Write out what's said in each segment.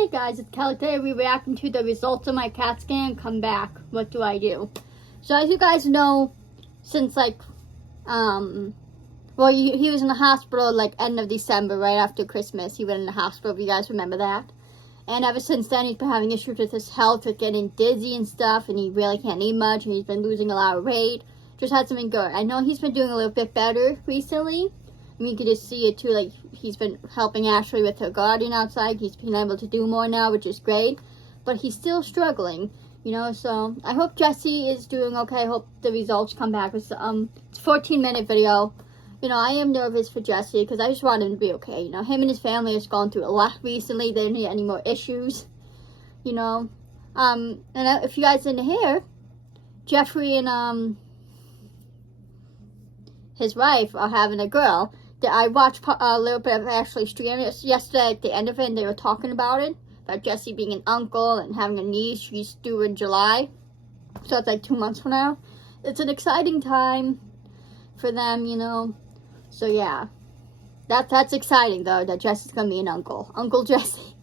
Hey guys, it's Kelly. Today we're reacting to the results of my CAT scan. Come back. What do I do? So as you guys know, since he was in the hospital like end of December, right after Christmas. He went in the hospital, if you guys remember that. And ever since then, he's been having issues with his health, with getting dizzy and stuff, and he really can't eat much, and he's been losing a lot of weight. Just hasn't been good. I know he's been doing a little bit better recently. I mean, you can just see it too, like, he's been helping Ashley with her garden outside. He's been able to do more now, which is great. But he's still struggling, you know, so I hope Jesse is doing okay. I hope the results come back. It's a 14-minute video. You know, I am nervous for Jesse because I just want him to be okay. You know, him and his family has gone through a lot recently. They don't need any more issues, you know. And if you guys didn't hear, Jeffrey and his wife are having a girl. I watched a little bit of Ashley's stream yesterday at the end of it, and they were talking about it, about Jesse being an uncle and having a niece. She's due in July, so it's like 2 months from now. It's an exciting time for them, you know. So yeah, that's exciting though, that Jesse's gonna be an uncle, Uncle Jesse.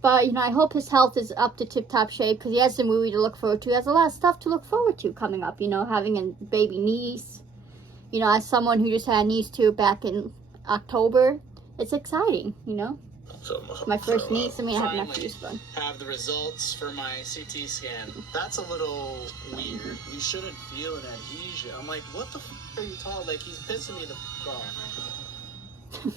But you know, I hope his health is up to tip-top shape because he has a movie to look forward to. He has a lot of stuff to look forward to coming up. You know, having a baby niece. You know, as someone who just had a niece too back in October, it's exciting, you know. My first niece, I mean, I have nephews, but have the results for my CT scan. That's a little weird. You shouldn't feel an adhesion. I'm like, what the are you talking? Like, he's pissing me the off.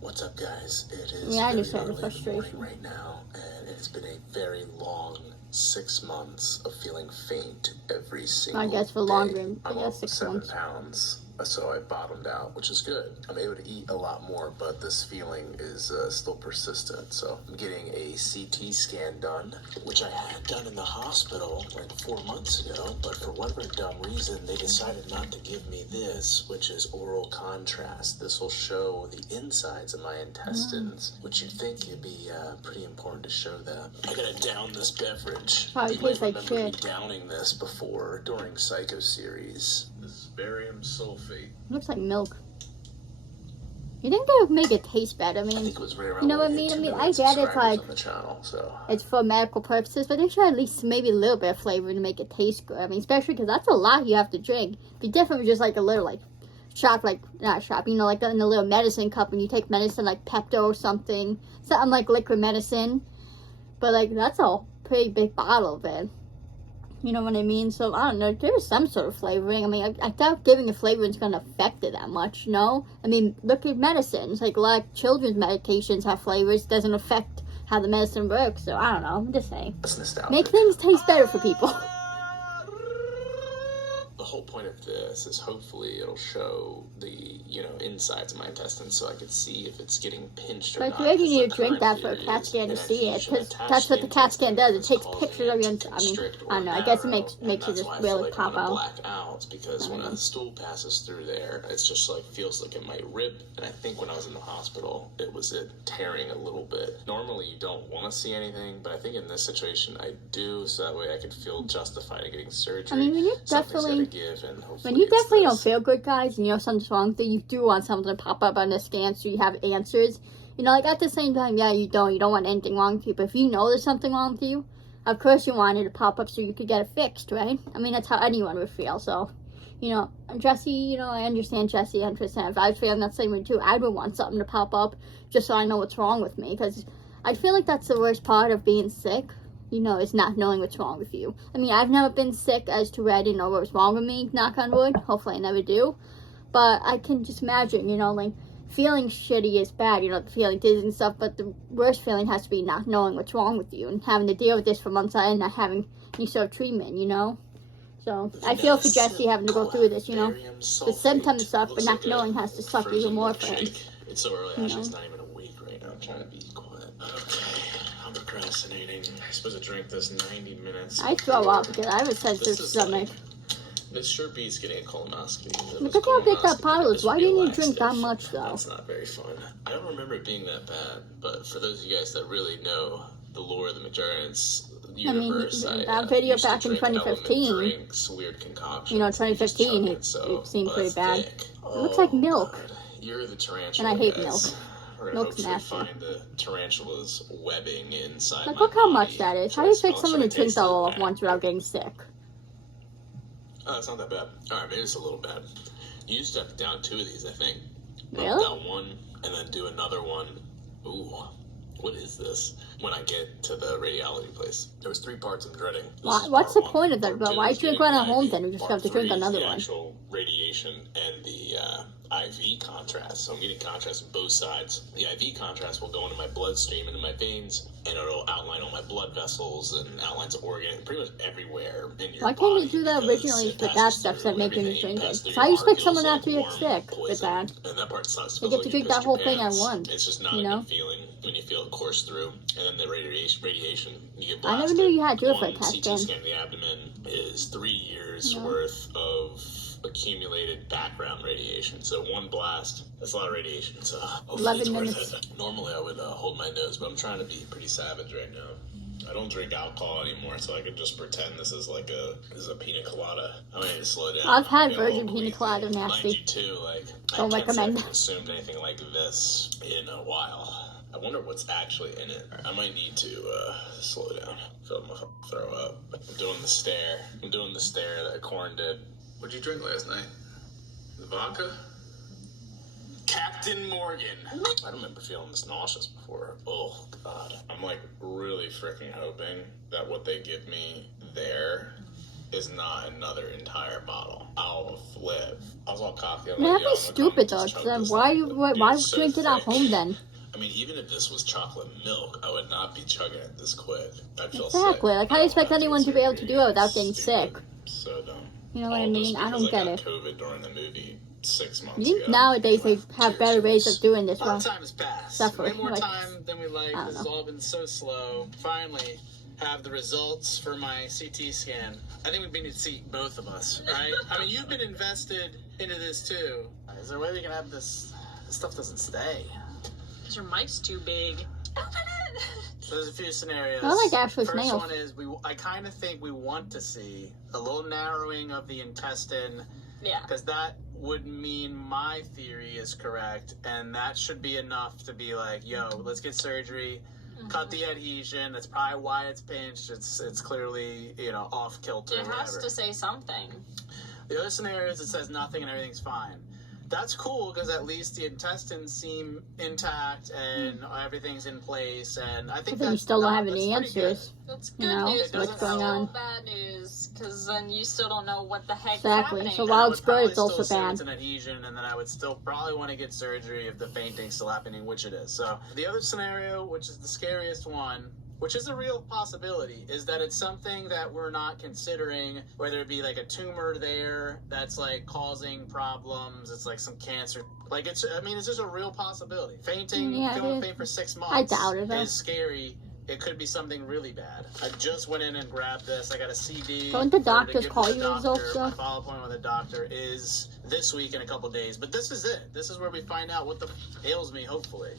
What's up, guys? It is I understand the frustration right now, and it's been a very long 6 months of feeling faint every single I guess for day. longer, I I'm guess up 6 7 months. pounds. So I bottomed out, which is good. I'm able to eat a lot more, but this feeling is still persistent. So I'm getting a CT scan done, which I had done in the hospital like 4 months ago. But for whatever dumb reason, they decided not to give me this, which is oral contrast. This will show the insides of my intestines, which you'd think it'd be pretty important to show that. I gotta down this beverage. Probably tastes like shit. Downing this before during Psycho series. This is barium sulfate. Looks like milk. You think they would make it taste better? I mean, think it was right around, you know what I mean? I get it's like on the channel, so it's for medical purposes, but they should at least maybe a little bit of flavor to make it taste good. I mean, especially because that's a lot you have to drink. It'd be different with just like a little like shop, like not shop, you know, like in a little medicine cup when you take medicine like Pepto or something like liquid medicine. But like that's a pretty big bottle of it. You know what I mean? So, I don't know. There's some sort of flavoring. I mean, I doubt giving a flavoring is going to affect it that much, you know? I mean, look at medicines. Like, a lot of children's medications have flavors. It doesn't affect how the medicine works. So, I don't know. I'm just saying. Make things taste better for people. The whole point of this is hopefully it'll show the, you know, insides of my intestines so I can see if it's getting pinched or not. But you need to drink that for a CAT scan to see it, because that's what the CAT scan does. It takes pictures of your, I mean, I don't know, I guess it makes it just really pop out. Black out because when a stool passes through there, it's just like, feels like it might rip. And I think when I was in the hospital, it was tearing a little bit. Normally you don't want to see anything, but I think in this situation I do, so that way I can feel justified in getting surgery. I mean, when you definitely don't feel good, guys, and you know something's wrong with you, you do want something to pop up on the scan so you have answers. You know, like at the same time, yeah, you don't want anything wrong with you, but if you know there's something wrong with you, of course you want it to pop up so you could get it fixed, right? I mean, that's how anyone would feel. So, you know, Jesse, you know, I understand Jesse, 100%. If I was feeling that same way too, I would want something to pop up just so I know what's wrong with me, because I feel like that's the worst part of being sick. You know, is not knowing what's wrong with you. I mean, I've never been sick as to where I didn't know what was wrong with me, knock on wood. Hopefully I never do. But I can just imagine, you know, like, feeling shitty is bad, you know, feeling dizzy and stuff, but the worst feeling has to be not knowing what's wrong with you and having to deal with this for months on end and not having any sort of treatment, you know? So, I feel for Jesse having to go through this, you know? The symptoms suck, but not knowing has to suck even more for him. It's so early, actually, it's not even a week right now. I'm trying to be quiet. Okay. I'm procrastinating. I'm supposed to drink this 90 minutes. I throw up because I have a sensitive stomach. This sure beats getting a colonoscopy. Look at how big that bottle is. Why didn't you drink that much, though? That's not very fun. I don't remember it being that bad, but for those of you guys that really know the lore of the Majorans universe, I mean, that video back in 2015, drinks, weird concoctions, you know, 2015, it seemed pretty bad. It looks like milk. God. You're the tarantula, and I hate guys. milk. We're gonna Milk's hopefully nasty. find the tarantula's webbing inside Like, my look how body. much that is. How Should do I you smell expect it? someone Should to I drink taste that it? all at Yeah. once without getting sick? Oh, it's not that bad. Alright, maybe it's a little bad. You used to have to down 2 of these, I think. Really? Down one, and then do another one. Ooh, what is this? When I get to the radiology place. There was 3 parts I'm dreading. This is What's the part point 1. of that? Part 2 Why is drink getting one at the home IV. then? You just Part have to drink 3 is another the one. actual radiation and the IV contrast. So I'm getting contrast on both sides. The IV contrast will go into my bloodstream, into my veins, and it'll outline all my blood vessels and outlines of organ pretty much everywhere in your Why can't you body do that because originally it with that passes stuff through instead of making you everything, drink it? passes through So how do your you expect molecules someone not like to get warm sick with poison. that? And that part sucks. They Feels get like to you drink pissed that your whole thing at pants. once, It's just not you a know? good feeling when you feel it course through. And then the radiation, you get I blasted. never knew you had to do it for a One test CT then. scan of the abdomen is 3 years No. worth of accumulated background radiation. So one blast, that's a lot of radiation. So hopefully 11 it's minutes. worth it. Normally I would hold my nose, but I'm trying to be pretty savage right now. I don't drink alcohol anymore, so I could just pretend this is a pina colada. I might need to slow down. I've had I'm getting a virgin little pina queasy. colada, Mind nasty. you, too, like, Don't I can't say recommend. I've consumed anything like this in a while. I wonder what's actually in it. I might need to slow down. I feel like I'm gonna throw up. I'm doing the stare. I'm doing the stare that Corn did. What'd you drink last night? The vodka? Captain Morgan. I don't remember feeling this nauseous before. Oh, God. I'm like really freaking hoping that what they give me there is not another entire bottle. I'll flip. I was all cocky. I'm Man, like, that'd yo, be I'm gonna stupid come though. just chug 'Cause this why thing. you But why it's so drink it at thick. home then? I mean, even if this was chocolate milk, I would not be chugging it this quick. I'd feel Exactly. sick. Like, how do you expect I don't anyone have to be able to get do it without surgery. getting It's sick? stupid. So dumb. You know what I All mean? just I because don't get got it. COVID during the movie 6 months You think ago. nowadays they Anyway, have cheers, better ways folks. of doing this? A lot Well, of time has passed. suffering, Way more like, time than we like. I don't This has know. all been so slow. Finally, have the results for my CT scan. I think we need to see both of us, right? I mean, you've been invested into this too. Is there a way we can have this stuff doesn't stay? Because your mic's too big. Open it! So there's a few scenarios. I like Ashley First Snails. one is I kind of think we want to see a little narrowing of the intestine. Yeah. Because that would mean my theory is correct, and that should be enough to be like, yo, let's get surgery, cut the adhesion. That's probably why it's pinched. It's clearly, off kilter. It or has whatever. to say something. The other scenario is it says nothing and everything's fine. That's cool because at least the intestines seem intact and everything's in place. And I think But then you still don't have any that's pretty good. answers. That's You good know, news, what's but it's going so on. bad news, because then you still don't know what the heck Exactly. is happening. So And while I it's would good, probably it's also still assume bad. It's an adhesion, and then I would still probably want to get surgery if the fainting's still happening, which it is. So the other scenario, which is the scariest one, which is a real possibility, is that it's something that we're not considering, whether it be like a tumor there that's like causing problems, it's like some cancer. Like it's just a real possibility. Fainting, Yeah, feeling it is. pain for 6 months I doubt it, though. is scary. It could be something really bad. I just went in and grabbed this. I got a CD. Don't the for to doctors give to call the you doctor. results, though? My follow-up appointment with the doctor is this week in a couple days. But this is it. This is where we find out what the ails me, hopefully.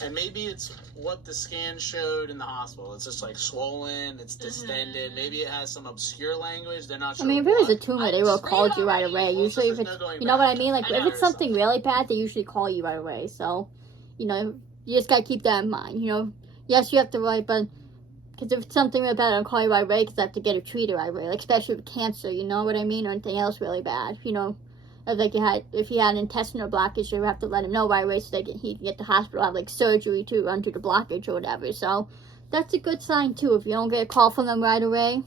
And maybe it's what the scan showed in the hospital. It's just like swollen, it's distended. Maybe it has some obscure language. They're not I sure. mean, if it was a what. tumor, they would have called you right away. Well, Usually, if there's it's, no going you know what I back. mean? Like, I if know it's there's something really bad, they usually call you right away. So, you just gotta keep that in mind. Yes, you have to write, but because if it's something really bad, I'll call you right away because I have to get it treated right away. Like, especially with cancer, you know what I mean? Or anything else really bad. Like if you had an intestinal blockage, you have to let him know right away so he can get to the hospital, have like surgery to undo the blockage or whatever. So that's a good sign too. If you don't get a call from them right away,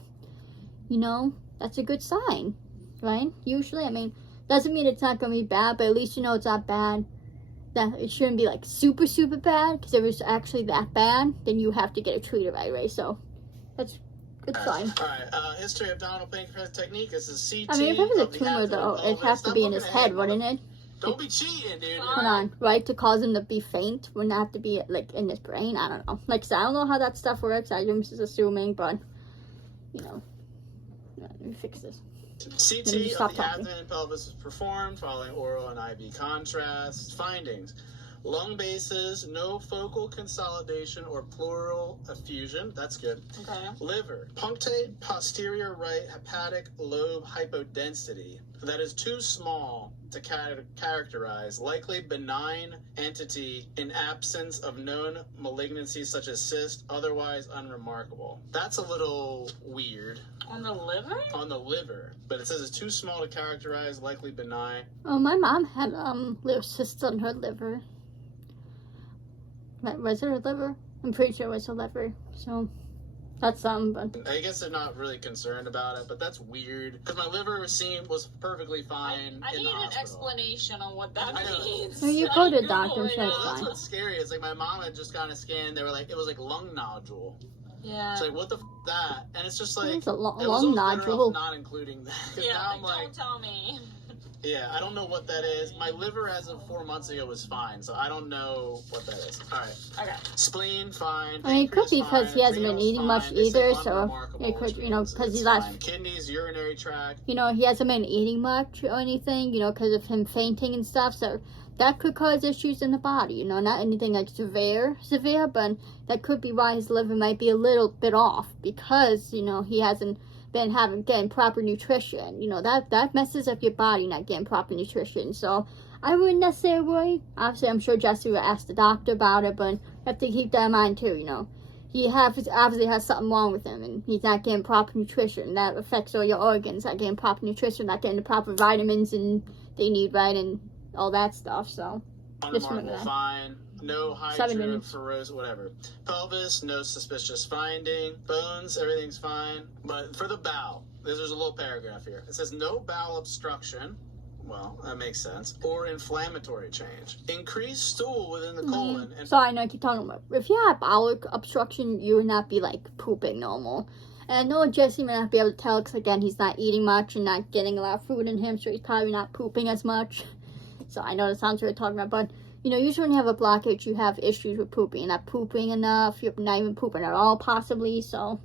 that's a good sign, right? Usually, doesn't mean it's not gonna be bad, but at least you know it's not bad. That it shouldn't be like super super bad. Because if it's actually that bad, then you have to get it treated right away. So that's a good sign. All right. History of abdominal pain compressive technique. This is CT. I mean, if it was a of the tumor abdomen though, and it'd pelvis. have to Stop be in looking his ahead, head, wouldn't it? Don't be cheating, dude. Hold on, right? To cause him to be faint wouldn't have to be like in his brain. I don't know. Like, so I don't know how that stuff works. I'm just assuming, but let me fix this. CT Let me of stop the talking. abdomen and pelvis is performed following oral and IV contrast. Findings. Lung bases, no focal consolidation or pleural effusion. That's good. Okay. Liver, punctate posterior right hepatic lobe hypodensity. That is too small to characterize. Likely benign entity in absence of known malignancies such as cyst, otherwise unremarkable. That's a little weird. On the liver? On the liver. But it says it's too small to characterize, likely benign. Oh, my mom had little cysts on her liver. Was it her liver? I'm pretty sure it was her liver. So that's but I guess they're not really concerned about it, but that's weird. Because my liver was perfectly fine I in need the an explanation explanation on what that I know. means. Well, you I go to Google doctor, it so it's now. That's fine. what's scary. It's like my mom had just gotten a scan. They were like, it was like lung nodule. Yeah. It's like, what the that? And it's just like, It's a it was lung almost better nodule. off not including that. 'Cause Yeah, now I'm like, don't tell me. yeah, I don't know what that is. My liver as of 4 months ago was fine, so I don't know what that is. All right. Okay. Spleen, fine. I mean, it could Pancreas, be because fine. he hasn't been Adrenals, eating much fine. They say either, so unremarkable, it could, which you know, means because it's he's not, fine. Kidneys, urinary tract. you know, he hasn't been eating much or anything, you know, because of him fainting and stuff, so that could cause issues in the body, you know, not anything like severe, but that could be why his liver might be a little bit off, because, you know, he hasn't been getting proper nutrition, you know, that messes up your body, not getting proper nutrition, so I wouldn't necessarily worry. Obviously, I'm sure Jesse will ask the doctor about it, but you have to keep that in mind too, you know. He obviously has something wrong with him, and he's not getting proper nutrition. That affects all your organs, not getting proper nutrition, not getting the proper vitamins and they need, right, and all that stuff, so just remember Unremarkable, that. fine. No 7 minutes. hydrophorosis, whatever. Pelvis, no suspicious finding. Bones, everything's fine. But for the bowel, there's a little paragraph here. It says no bowel obstruction. Well, that makes sense. Or inflammatory change. Increased stool within the colon. And So I know I keep talking about, if you have bowel obstruction, you will not be like pooping normal. And I know Jesse may not be able to tell because again, he's not eating much and not getting a lot of food in him, so he's probably not pooping as much. So I know that sounds weird talking about, but you know, usually when you have a blockage, you have issues with pooping. You're not pooping enough, you're not even pooping at all, possibly, so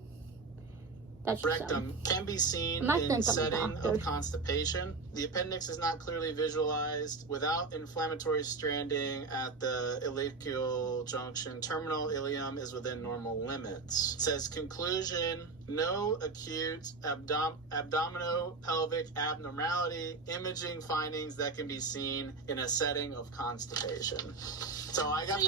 that's just rectum can be seen I might in think I'm a setting doctor. of constipation. The appendix is not clearly visualized without inflammatory stranding at the iliacal junction. Terminal ileum is within normal limits. It says conclusion, no acute abdominopelvic abnormality, imaging findings that can be seen in a setting of constipation. So I got I'm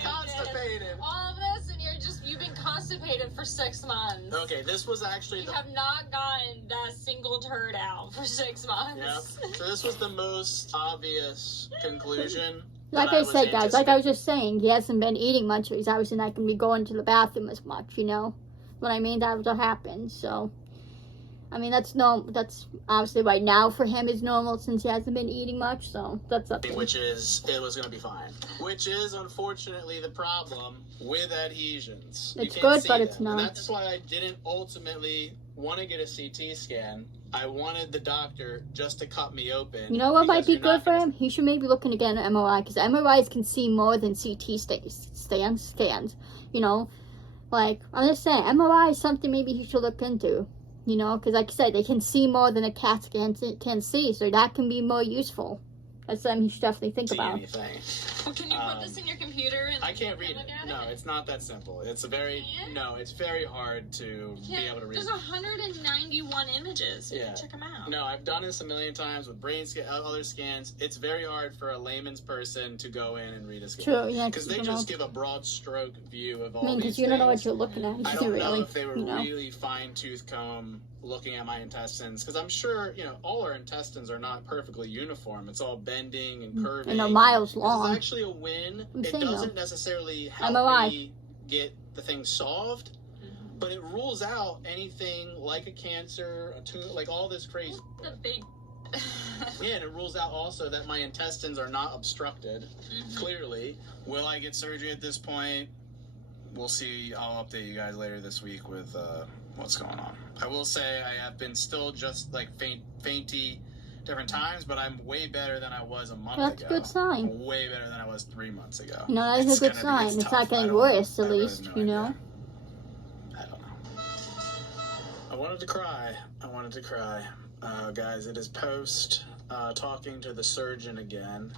constipated. All of this, and you've been constipated for 6 months. Okay, this was actually You have not gotten that single turd out for 6 months. Yep. So this was the most obvious conclusion. Like I said, guys, like I was just saying, he hasn't been eating much, so he's obviously not going to be going to the bathroom as much, you know what I mean? That will happen, so I mean, that's obviously right now for him is normal since he hasn't been eating much, so that's up to him. Which is, it was going to be fine. Which is, unfortunately, the problem with adhesions. It's You can't good, see but them. it's not. And that's why I didn't ultimately want to get a CT scan. I wanted the doctor just to cut me open. You know what might because be you're not good for gonna- him? He should maybe look into getting an MRI, because MRIs can see more than CT scans, you know? Like, I'm just saying, MRI is something maybe he should look into, you know? Because like I said, they can see more than a CAT scan can see, so that can be more useful. That's something he should definitely think see about. anything. Well, can you put this in your computer? And I can't read look it. at No, it? it's not that simple. It's a very, Yeah. no, it's very hard to be able to read. There's 191 images. You Yeah. can check them out. No, I've done this a million times with brain scan, other scans. It's very hard for a layman's person to go in and read a scan. True, yeah, Because they you know. just give a broad stroke view of all I mean, these because you don't know what things. you're looking at. I don't know really, if they were you know? really fine-tooth comb looking at my intestines, because I'm sure, you know, all our intestines are not perfectly uniform. It's all bending and curving. And they're miles long. This is actually a win. I'm It saying, doesn't necessarily help MRI. me get the thing solved, Mhm. but it rules out anything like a cancer, a tumor, like all this crazy. The big. Yeah, and it rules out also that my intestines are not obstructed. Mhm. Clearly, will I get surgery at this point? We'll see. I'll update you guys later this week with what's going on. I will say I have been still just like fainty different times, but I'm way better than I was a month That's ago. a good sign. Way better than I was 3 months ago. You know, that is a good sign. It's not getting worse, at least, you know? I don't know. I wanted to cry. Guys, it is post talking to the surgeon again.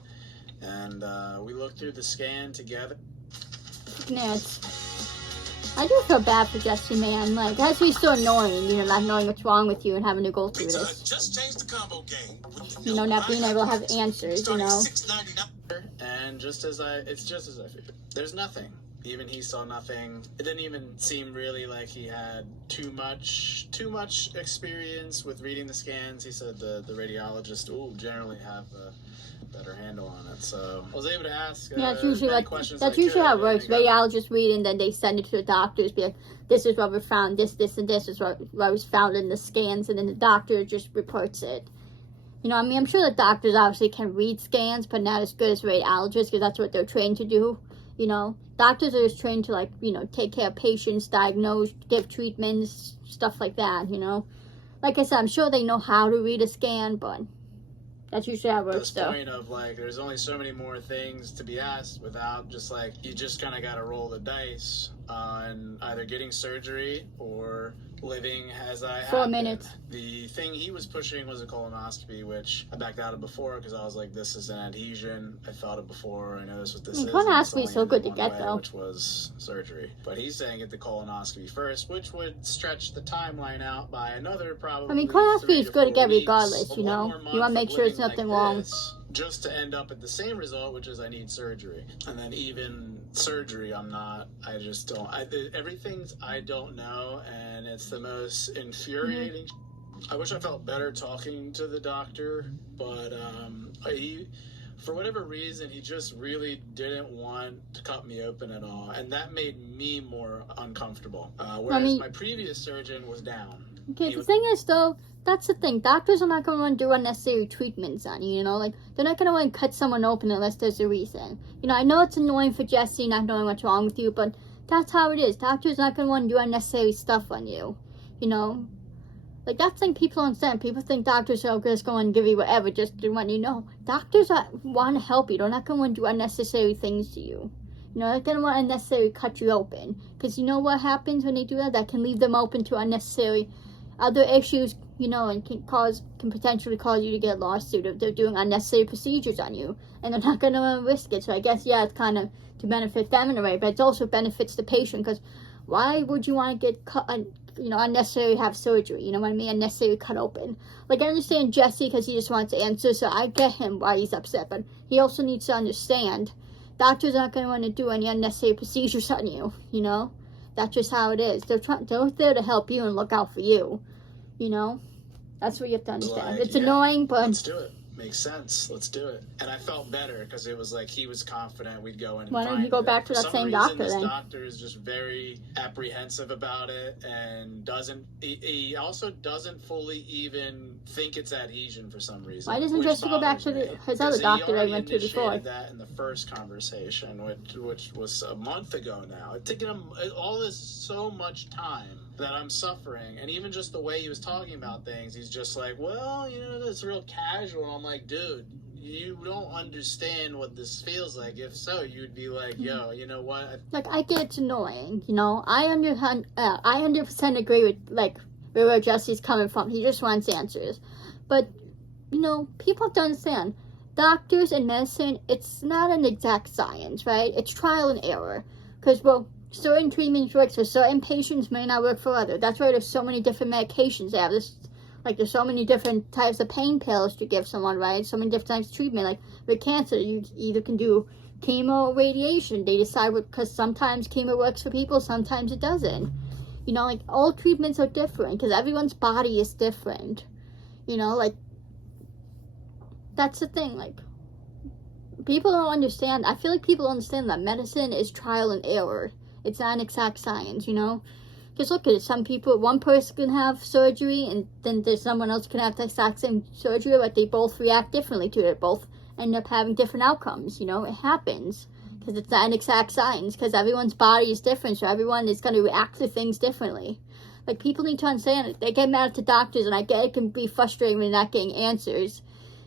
And we looked through the scan together. I do feel bad for Jesse, man. Like, it has to be so annoying, not knowing what's wrong with you and having to go through this. Just changed the combo game. Not being able to have answers, And it's just as I figured. There's nothing. Even he saw nothing. It didn't even seem really like he had too much experience with reading the scans. He said the radiologist will generally have a better handle on it. So I was able to ask that's usually how it works. Got... Radiologists read and then they send it to the doctors. Be like, this is what we found. This, and this is what was found in the scans, and then the doctor just reports it. I'm sure the doctors obviously can read scans, but not as good as radiologists because that's what they're trained to do. Doctors are just trained to, take care of patients, diagnose, give treatments, stuff like that, Like I said, I'm sure they know how to read a scan, but that's usually how it works, though. Point of, there's only so many more things to be asked without just, you just kind of got to roll the dice on either getting surgery or living as I have 4 minutes. The thing he was pushing was a colonoscopy, which I backed out of before because I was like, this is an adhesion. I felt it before. I know this is what this is. Colonoscopy is so good to get, though. Which was surgery. But he's saying get the colonoscopy first, which would stretch the timeline out by another probably. Colonoscopy is good to get regardless, You want to make sure there's nothing wrong. Just to end up at the same result, which is I need surgery. And then even surgery, everything's I don't know, and it's the most infuriating. I wish I felt better talking to the doctor, but for whatever reason, he just really didn't want to cut me open at all, and that made me more uncomfortable. Whereas my previous surgeon was down. Okay, the thing is, though, that's the thing. Doctors are not going to want to do unnecessary treatments on you, They're not going to want to cut someone open unless there's a reason. I know it's annoying for Jesse not knowing what's wrong with you, but that's how it is. Doctors are not going to want to do unnecessary stuff on you, That's the thing people don't understand. People think doctors are just going to give you whatever just to want you to know. Doctors want to help you. They're not going to want to do unnecessary things to you. They're going to want to unnecessarily cut you open. Because you know what happens when they do that? That can leave them open to unnecessary other issues, and can potentially cause you to get a lawsuit if they're doing unnecessary procedures on you, and they're not going to risk it. So I guess, it's kind of to benefit them in a way, but it also benefits the patient, because why would you want to get cut, unnecessarily have surgery, unnecessarily cut open? I understand Jesse because he just wants answers, so I get him why he's upset, but he also needs to understand doctors aren't going to want to do any unnecessary procedures on you, That's just how it is. They're there to help you and look out for you, That's what you have to understand. It's annoying, but let's do it. Makes sense. Let's do it. And I felt better because it was like he was confident we'd go in and why don't you go back to that same doctor then? This doctor is just very apprehensive about it and he also doesn't fully even think it's adhesion for some reason. Why doesn't Jesse go back to his other doctor I went to before? That in the first conversation, which was a month ago now. It's taken him all this so much time that I'm suffering, and even just the way he was talking about things, he's just like, well, that's real casual. I'm like, dude, you don't understand what this feels like. If so, you'd be like, yo, you know what? I get it's annoying, I 100% agree with, where Jesse's coming from. He just wants answers. But, people have to understand, doctors and medicine, it's not an exact science, right? It's trial and error. Because, certain treatments work for certain patients, may not work for others. That's why there's so many different medications they have. There's so many different types of pain pills to give someone, right? So many different types of treatment. With cancer, you either can do chemo or radiation. They decide because sometimes chemo works for people, sometimes it doesn't. All treatments are different because everyone's body is different. That's the thing. People don't understand. I feel like people don't understand that medicine is trial and error. It's not an exact science, Because look at it. Some people, one person can have surgery, and then there's someone else can have the exact same surgery, but they both react differently to it. Both end up having different outcomes, It happens. Because it's not an exact science. Because everyone's body is different, so everyone is going to react to things differently. People need to understand it. They get mad at the doctors, and I get it can be frustrating when you're not getting answers,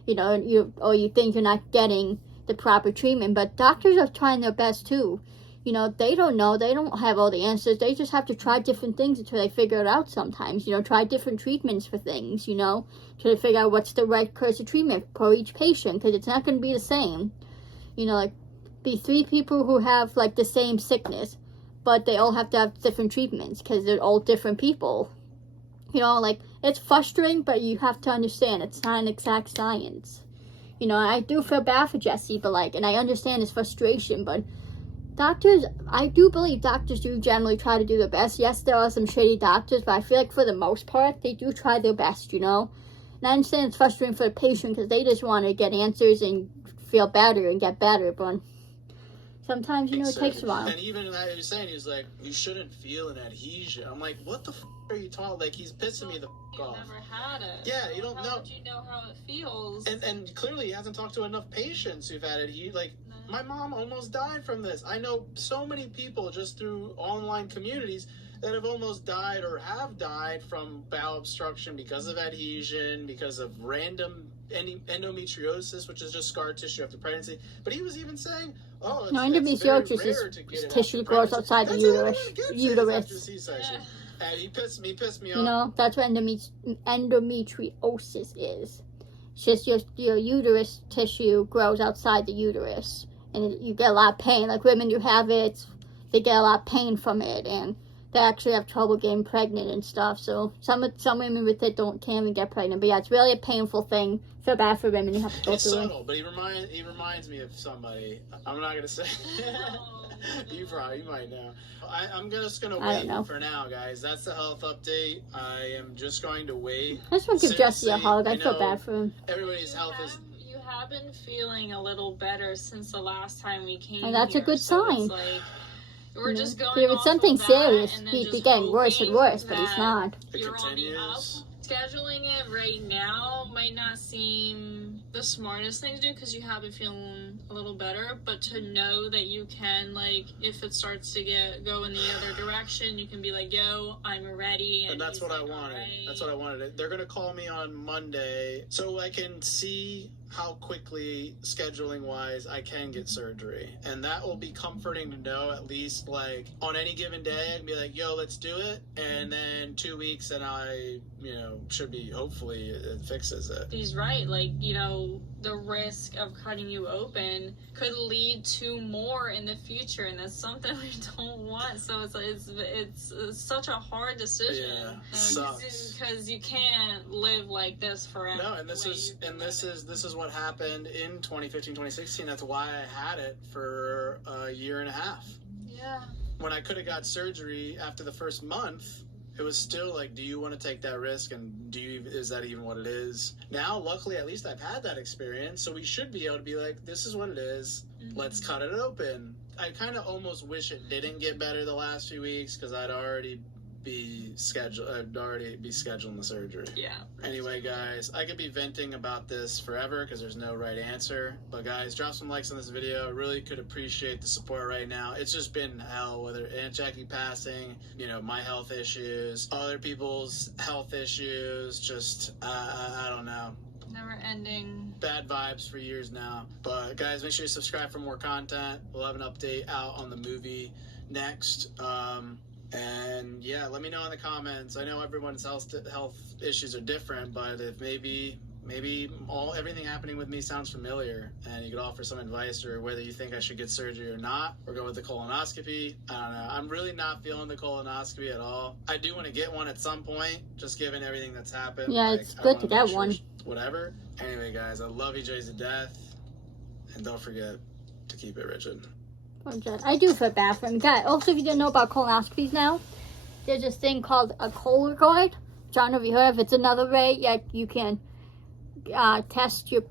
or you think you're not getting the proper treatment. But doctors are trying their best, too. They don't know. They don't have all the answers. They just have to try different things until they figure it out sometimes. Try different treatments for things, to figure out what's the right course of treatment for each patient, because it's not going to be the same. you know, like, be 3 people who have, like, the same sickness, but they all have to have different treatments because they're all different people. You know, like, it's frustrating, but you have to understand it's not an exact science. You know, I do feel bad for Jesse, but, like, and I understand his frustration, but doctors, I do believe doctors do generally try to do their best. Yes, there are some shitty doctors, but I feel like for the most part, they do try their best, you know? And I understand it's frustrating for the patient because they just want to get answers and feel better and get better, but sometimes, you know, it takes a while. And even that he was saying, he was like, you shouldn't feel an adhesion. I'm like, what the are you talking? Like, he's pissing me the off. You've never had it. Yeah, you don't know. How would you know how it feels? And clearly he hasn't talked to enough patients who've had it. Like, my mom almost died from this. I know so many people just through online communities that have almost died or have died from bowel obstruction because of adhesion, because of random endometriosis, which is just scar tissue after pregnancy. But he was even saying, "Oh, it's, endometriosis is tissue grows outside the uterus. After C-section." And he pissed me off. You know, that's what endometriosis is. It's just your uterus tissue grows outside the uterus, and you get a lot of pain. Like women who have it, they get a lot of pain from it, and they actually have trouble getting pregnant and stuff. So some women with it can't even get pregnant. But yeah, it's really a painful thing. Feel bad for women who have to go it's through subtle, but he reminds me of somebody. I'm not gonna say. You might know. I'm just gonna wait for now, guys. That's the health update. I am just going to wait. I just want to give Jesse a hug. I feel bad for him. Everybody's health is. You have been feeling a little better since the last time we came. And that's here, a good so sign. It's like, we're just going if it's off something of that, serious, and then he'd just be getting worse and worse, but he's not. You're on the up. Scheduling it right now might not seem the smartest thing to do because you have been feeling a little better, but to know that you can, like, if it starts to go in the other direction, you can be like, yo, I'm ready. And that's what I wanted. Right. That's what I wanted. They're gonna call me on Monday so I can see how quickly, scheduling wise, I can get surgery. And that will be comforting to know, at least, like, on any given day, and be like, yo, let's do it. And then 2 weeks and I, should be, hopefully it fixes it. He's right. Like, the risk of cutting you open could lead to more in the future, and that's something we don't want. So it's such a hard decision. Yeah, sucks. Because you can't live like this forever. No, and this is what happened in 2015, 2016. That's why I had it for a year and a half. Yeah. When I could have got surgery after the first month, it was still like, do you want to take that risk, and is that even what it is? Now, luckily, at least I've had that experience, so we should be able to be like, this is what it is. Mm-hmm. Let's cut it open. I kind of almost wish it didn't get better the last few weeks because I'd already be scheduling the surgery. Yeah. Anyway, guys, I could be venting about this forever because there's no right answer. But guys, drop some likes on this video. I really could appreciate the support right now. It's just been hell, whether Aunt Jackie passing, my health issues, other people's health issues, just, I don't know. Never ending. Bad vibes for years now. But guys, make sure you subscribe for more content. We'll have an update out on the movie next. And yeah, let me know in the comments. I know everyone's health issues are different, but if maybe everything happening with me sounds familiar, and you could offer some advice, or whether you think I should get surgery or not, or go with the colonoscopy. I don't know. I'm really not feeling the colonoscopy at all. I do want to get one at some point, just given everything that's happened. Yeah, it's good to get one. Whatever. Anyway, guys, I love you guys to death, and don't forget to keep it rigid. I do feel bad for him. God, also, if you didn't know about colonoscopies now, there's this thing called a Cologuard. I don't know if you heard of it. It's another way you can test your,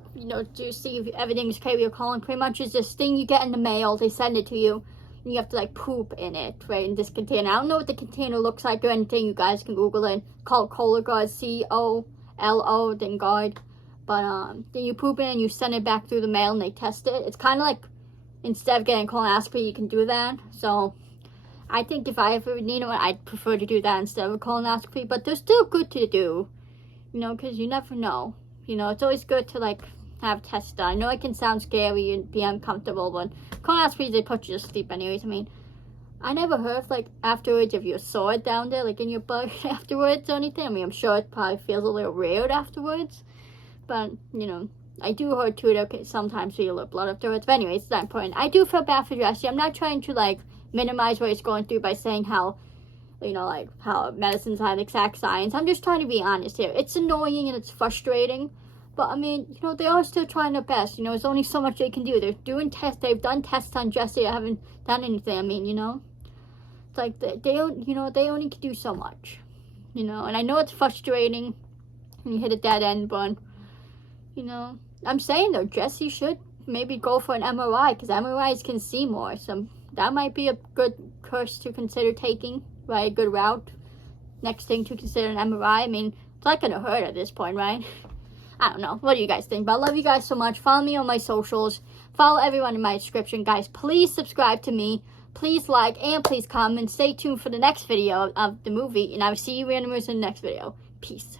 to see if everything's okay with your colon. Pretty much is this thing you get in the mail. They send it to you, and you have to, poop in it, right, in this container. I don't know what the container looks like or anything. You guys can Google it. It's called Cologuard, COLO, then guard. But then you poop in it, and you send it back through the mail, and they test it. It's kind of like, instead of getting a colonoscopy, you can do that. So I think if I ever need one, I'd prefer to do that instead of a colonoscopy. But they're still good to do, because you never know. It's always good to, have tests done. I know it can sound scary and be uncomfortable, but colonoscopies, they put you to sleep anyways. I mean, I never heard of, afterwards, if you're sore down there, in your butt afterwards or anything. I mean, I'm sure it probably feels a little weird afterwards. But, I do hurt too. It can sometimes be a little blood afterwards. But anyways, it's not important. I do feel bad for Jesse. I'm not trying to, like, minimize what he's going through by saying how, you know, like, how medicine's not exact science. I'm just trying to be honest here. It's annoying and it's frustrating. But, I mean, you know, they are still trying their best. You know, there's only so much they can do. They're doing tests. They've done tests on Jesse. I haven't done anything. I mean, you know. It's like, they you know, they only can do so much. You know, and I know it's frustrating when you hit a dead end, but, you know, I'm saying, though, Jesse should maybe go for an MRI, because MRIs can see more. So that might be a good course to consider taking, right? A good route. Next thing to consider an MRI. I mean, it's not going to hurt at this point, right? I don't know. What do you guys think? But I love you guys so much. Follow me on my socials. Follow everyone in my description. Guys, please subscribe to me. Please like and please comment. Stay tuned for the next video of the movie. And I will see you randomers in the next video. Peace.